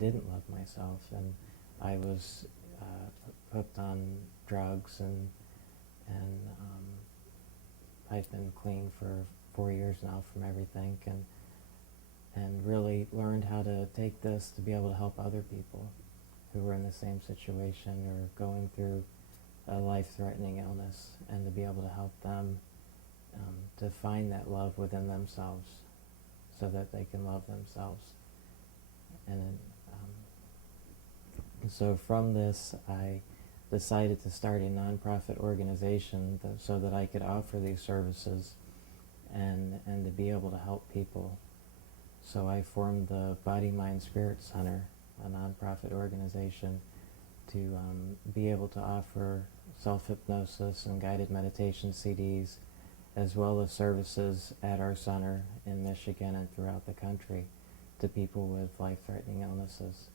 didn't love myself, and I was hooked on drugs, and I've been clean for 4 years now from everything, and really learned how to take this to be able to help other people who were in the same situation or going through a life-threatening illness, and to be able to help them to find that love within themselves so that they can love themselves. And so from this, I decided to start a nonprofit organization so that I could offer these services and to be able to help people. So I formed the Body, Mind, Spirit Center, a nonprofit organization, to be able to offer self-hypnosis and guided meditation CDs, as well as services at our center in Michigan and throughout the country to people with life-threatening illnesses.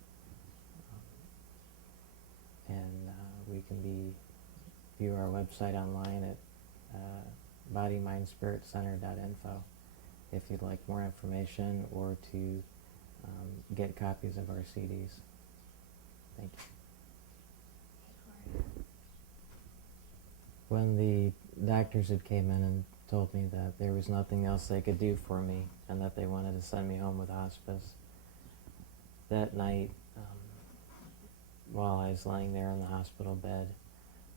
And we can view our website online at bodymindspiritcenter.info if you'd like more information or to get copies of our CDs. Thank you. When the doctors had came in and told me that there was nothing else they could do for me and that they wanted to send me home with hospice, that night, while I was lying there in the hospital bed,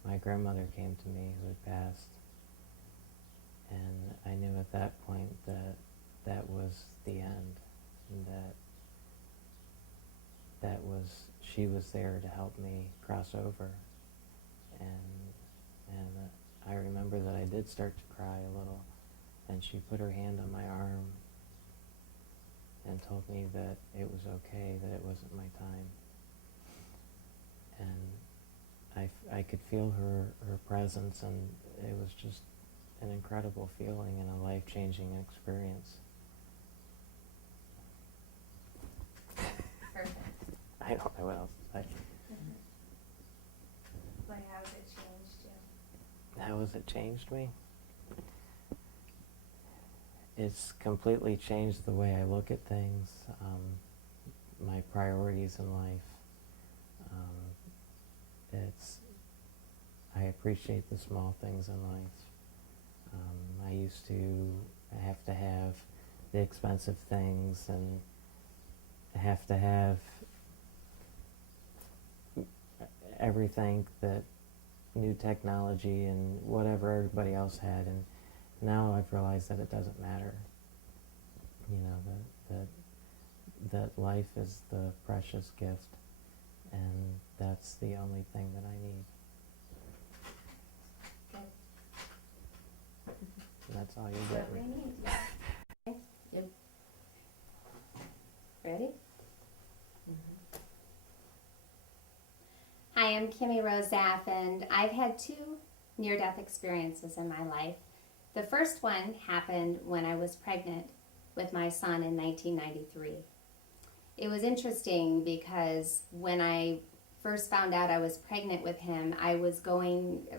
my grandmother came to me who had passed. And I knew at that point that that was the end, and she was there to help me cross over. And I remember that I did start to cry a little, and she put her hand on my arm and told me that it was okay, that it wasn't my time. And I could feel her presence, and it was just an incredible feeling and a life-changing experience. Perfect. I don't know what else to say. But how has it changed you? How has it changed me? It's completely changed the way I look at things, my priorities in life. I appreciate the small things in life. I used to have the expensive things and have to have everything that new technology and whatever everybody else had, and now I've realized that it doesn't matter. You know, that life is the precious gift, and that's the only thing that I need. Good. And that's all you That's get. what we need, yeah. Okay. Yep. Ready? Mm-hmm. Hi, I'm Kimmie Rosaff, and I've had 2 near-death experiences in my life. The first one happened when I was pregnant with my son in 1993. It was interesting because when I first found out I was pregnant with him, I was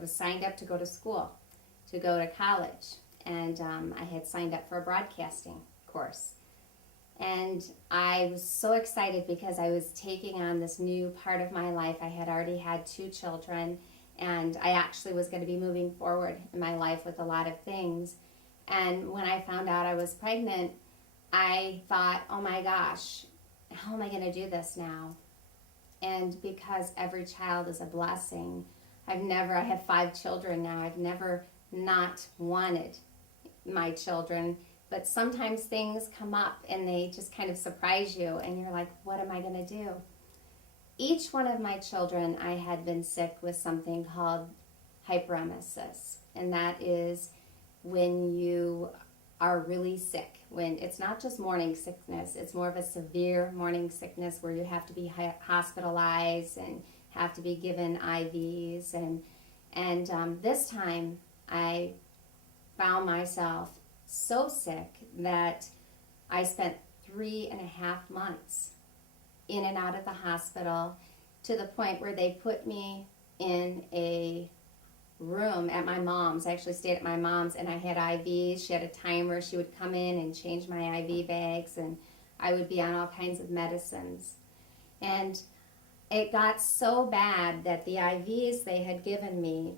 signed up to go to school, to go to college, and I had signed up for a broadcasting course. And I was so excited because I was taking on this new part of my life. I had already had 2 children, and I actually was going to be moving forward in my life with a lot of things. And when I found out I was pregnant, I thought, oh my gosh, how am I going to do this now? And because every child is a blessing, I have 5 children now. I've never not wanted my children, but sometimes things come up and they just kind of surprise you, and you're like, what am I going to do? Each one of my children, I had been sick with something called hyperemesis, and that is when you are really sick. When it's not just morning sickness, it's more of a severe morning sickness where you have to be hospitalized and have to be given IVs. And this time I found myself so sick that I spent 3.5 months in and out of the hospital, to the point where they put me in a room at my mom's. I actually stayed at my mom's, and I had IVs. She had a timer. She would come in and change my IV bags, and I would be on all kinds of medicines. And it got so bad that the IVs they had given me,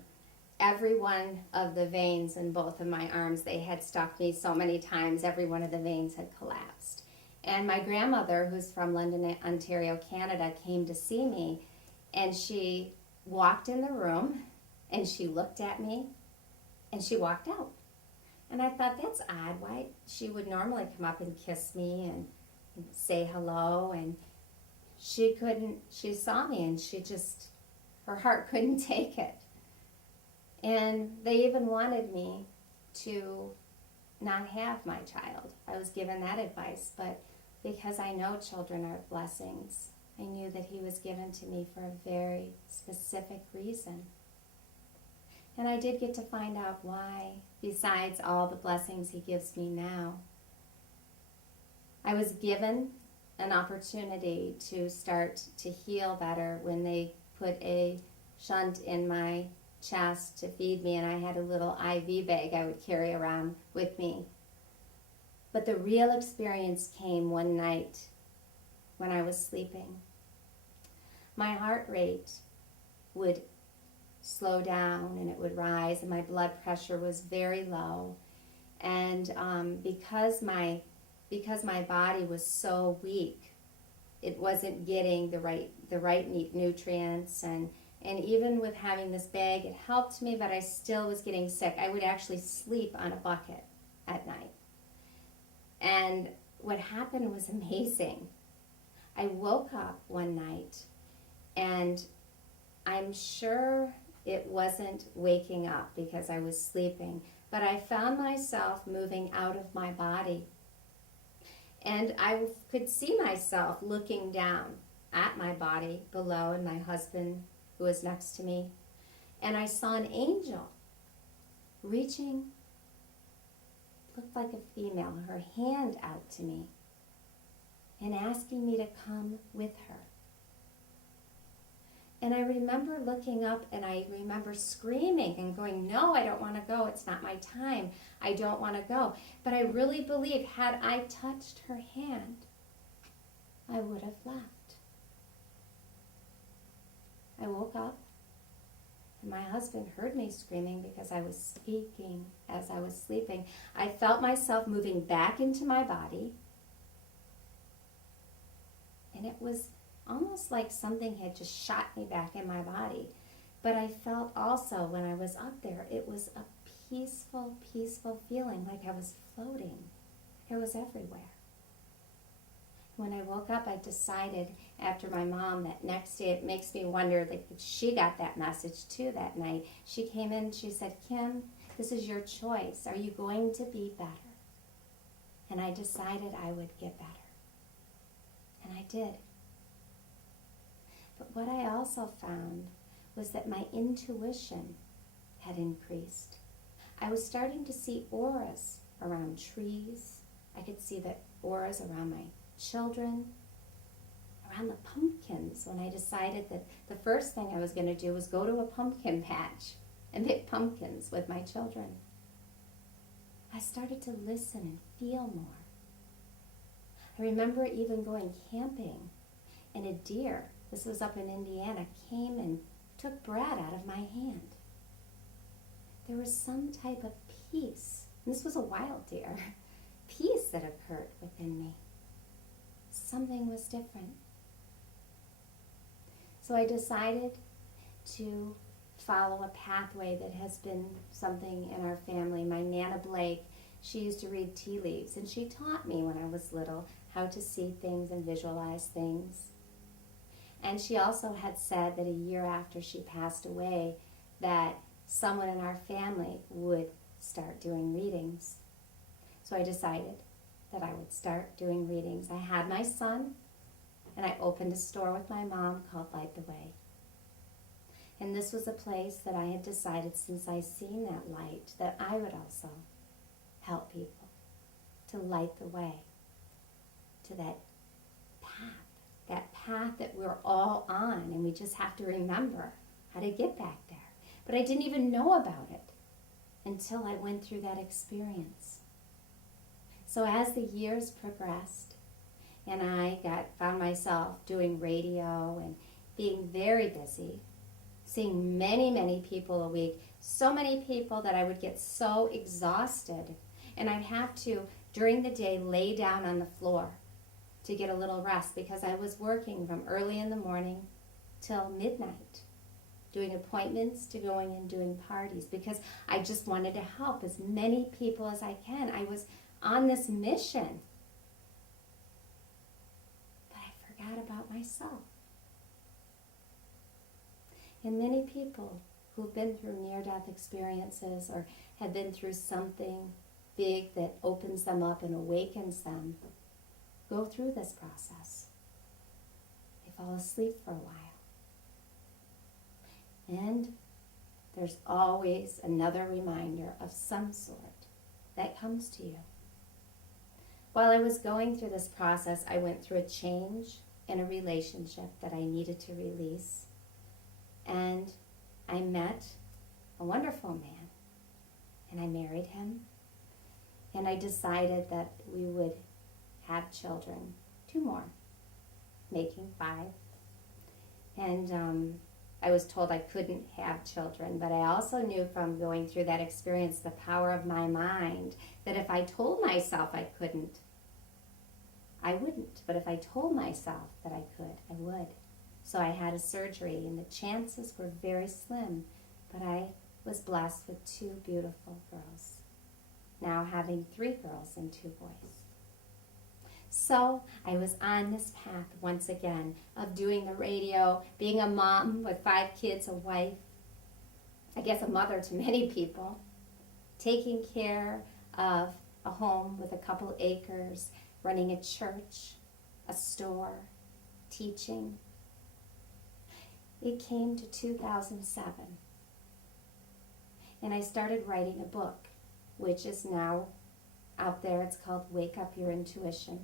every one of the veins in both of my arms, they had stuck me so many times, every one of the veins had collapsed. And my grandmother, who's from London, Ontario, Canada, came to see me, and she walked in the room, and she looked at me, and she walked out. And I thought, that's odd. Why? She would normally come up and kiss me and say hello, and she couldn't. She saw me, and her heart couldn't take it. And they even wanted me to not have my child. I was given that advice, but because I know children are blessings, I knew that he was given to me for a very specific reason. And I did get to find out why, besides all the blessings he gives me now. I was given an opportunity to start to heal better when they put a shunt in my chest to feed me, and I had a little IV bag I would carry around with me. But the real experience came one night when I was sleeping. My heart rate would slow down and it would rise, and my blood pressure was very low. And because my body was so weak, it wasn't getting the right nutrients, and even with having this bag, it helped me, but I still was getting sick. I would actually sleep on a bucket at night. And what happened was amazing. I woke up one night, and I'm sure it wasn't waking up because I was sleeping, but I found myself moving out of my body. And I could see myself looking down at my body below, and my husband who was next to me. And I saw an angel reaching, looked like a female, her hand out to me and asking me to come with her. And I remember looking up, and I remember screaming and going, no, I don't want to go. It's not my time. I don't want to go. But I really believe had I touched her hand, I would have left. I woke up, and my husband heard me screaming because I was speaking as I was sleeping. I felt myself moving back into my body, and it was almost like something had just shot me back in my body. But I felt also when I was up there, it was a peaceful, peaceful feeling, like I was floating. I was everywhere. When I woke up, I decided after my mom that next day, it makes me wonder, like, she got that message too that night. She came in and she said, Kim, this is your choice. Are you going to be better? And I decided I would get better. And I did. But what I also found was that my intuition had increased. I was starting to see auras around trees. I could see the auras around my children, around the pumpkins, when I decided that the first thing I was going to do was go to a pumpkin patch and pick pumpkins with my children. I started to listen and feel more. I remember even going camping, and a deer, this was up in Indiana, came and took bread out of my hand. There was some type of peace, and this was a wild deer, peace that occurred within me. Something was different. So I decided to follow a pathway that has been something in our family. My Nana Blake, she used to read tea leaves, and she taught me when I was little how to see things and visualize things. And she also had said that a year after she passed away, that someone in our family would start doing readings. So I decided that I would start doing readings. I had my son, and I opened a store with my mom called Light the Way. And this was a place that I had decided, since I seen that light, that I would also help people to light the way to that path that we're all on, and we just have to remember how to get back there. But I didn't even know about it until I went through that experience. So as the years progressed, And I found myself doing radio and being very busy, seeing many, many people a week, so many people that I would get so exhausted. And I'd have to, during the day, lay down on the floor to get a little rest because I was working from early in the morning till midnight, doing appointments to going and doing parties because I just wanted to help as many people as I can. I was on this mission. But I forgot about myself. And many people who've been through near-death experiences or have been through something big that opens them up and awakens them go through this process. They fall asleep for a while. And there's always another reminder of some sort that comes to you. While I was going through this process, I went through a change in a relationship that I needed to release. And I met a wonderful man. And I married him. And I decided that we would have children, 2 more, making 5. And I was told I couldn't have children, but I also knew from going through that experience the power of my mind, that if I told myself I couldn't, I wouldn't. But if I told myself that I could, I would. So I had a surgery, and the chances were very slim, but I was blessed with 2 beautiful girls, now having 3 girls and 2 boys. So I was on this path once again of doing the radio, being a mom with 5 kids, a wife, I guess a mother to many people, taking care of a home with a couple acres, running a church, a store, teaching. It came to 2007, and I started writing a book, which is now out there. It's called Wake Up Your Intuition.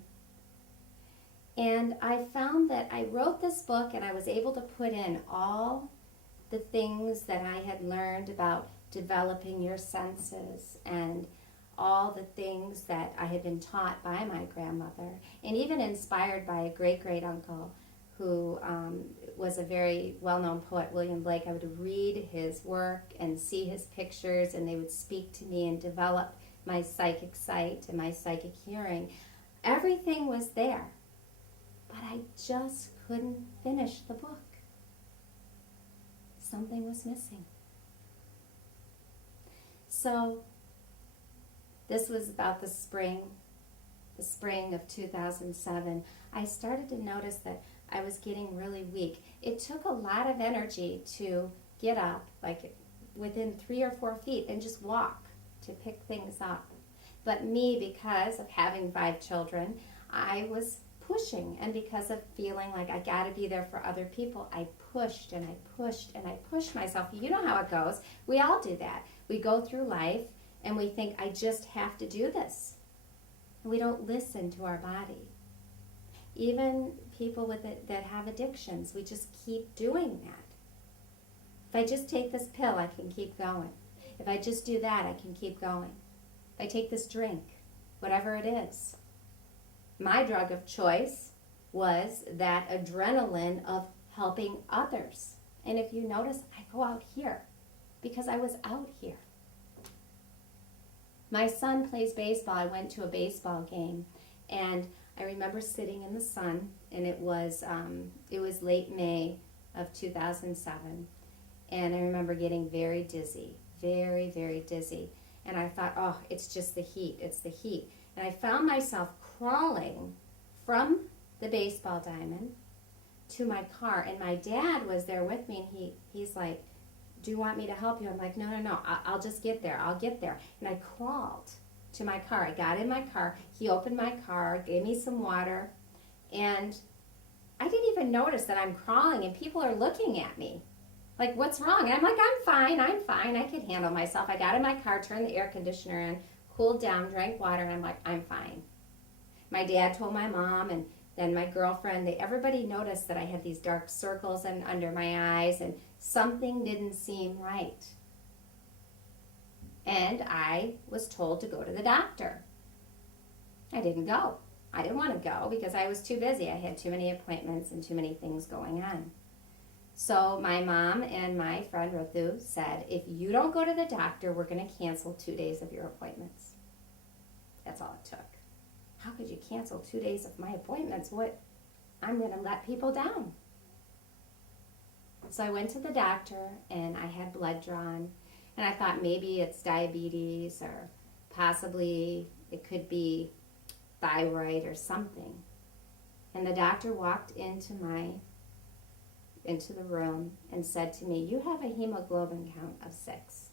And I found that I wrote this book and I was able to put in all the things that I had learned about developing your senses and all the things that I had been taught by my grandmother, and even inspired by a great-great-uncle who was a very well-known poet, William Blake. I would read his work and see his pictures, and they would speak to me and develop my psychic sight and my psychic hearing. Everything was there. But I just couldn't finish the book. Something was missing. So this was about the spring of 2007. I started to notice that I was getting really weak. It took a lot of energy to get up, like within 3 or 4 feet, and just walk to pick things up. But me, because of having 5 children, I was pushing, and because of feeling like I got to be there for other people, I pushed and I pushed and I pushed myself. You know how it goes. We all do that. We go through life and we think, I just have to do this. And we don't listen to our body. Even people with it that have addictions, we just keep doing that. If I just take this pill, I can keep going. If I just do that, I can keep going. If I take this drink, whatever it is. My drug of choice was that adrenaline of helping others. And if you notice, I go out here because I was out here. My son plays baseball. I went to a baseball game, and I remember sitting in the sun, and it was late May of 2007, and I remember getting very dizzy, very, very dizzy. And I thought, oh, it's just the heat, it's the heat. And I found myself crawling from the baseball diamond to my car, and my dad was there with me, and he's like, do you want me to help you? I'm like, no, I'll just get there, I'll get there. And I crawled to my car. I got in my car, he opened my car, gave me some water, and I didn't even notice that I'm crawling, and people are looking at me like, what's wrong? And I'm like, I'm fine, I could handle myself. I got in my car, turned the air conditioner on, cooled down, drank water, and I'm like, I'm fine. My dad told my mom, and then my girlfriend, everybody noticed that I had these dark circles under my eyes, and something didn't seem right. And I was told to go to the doctor. I didn't go. I didn't want to go because I was too busy. I had too many appointments and too many things going on. So my mom and my friend Ritu said, if you don't go to the doctor, we're going to cancel 2 days of your appointments. That's all it took. How could you cancel 2 days of my appointments? What? I'm going to let people down. So I went to the doctor and I had blood drawn, and I thought maybe it's diabetes or possibly it could be thyroid or something. And the doctor walked into the room and said to me, you have a hemoglobin count of 6.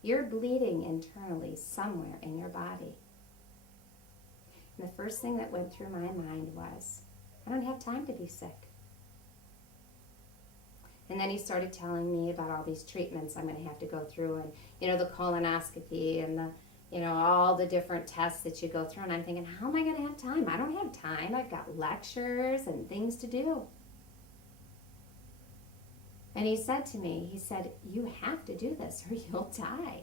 You're bleeding internally somewhere in your body. And the first thing that went through my mind was, I don't have time to be sick. And then he started telling me about all these treatments I'm going to have to go through, and, the colonoscopy and all the different tests that you go through. And I'm thinking, how am I going to have time? I don't have time. I've got lectures and things to do. And he said to me, you have to do this or you'll die.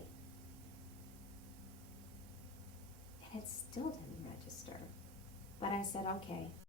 And it still didn't register. But I said, okay.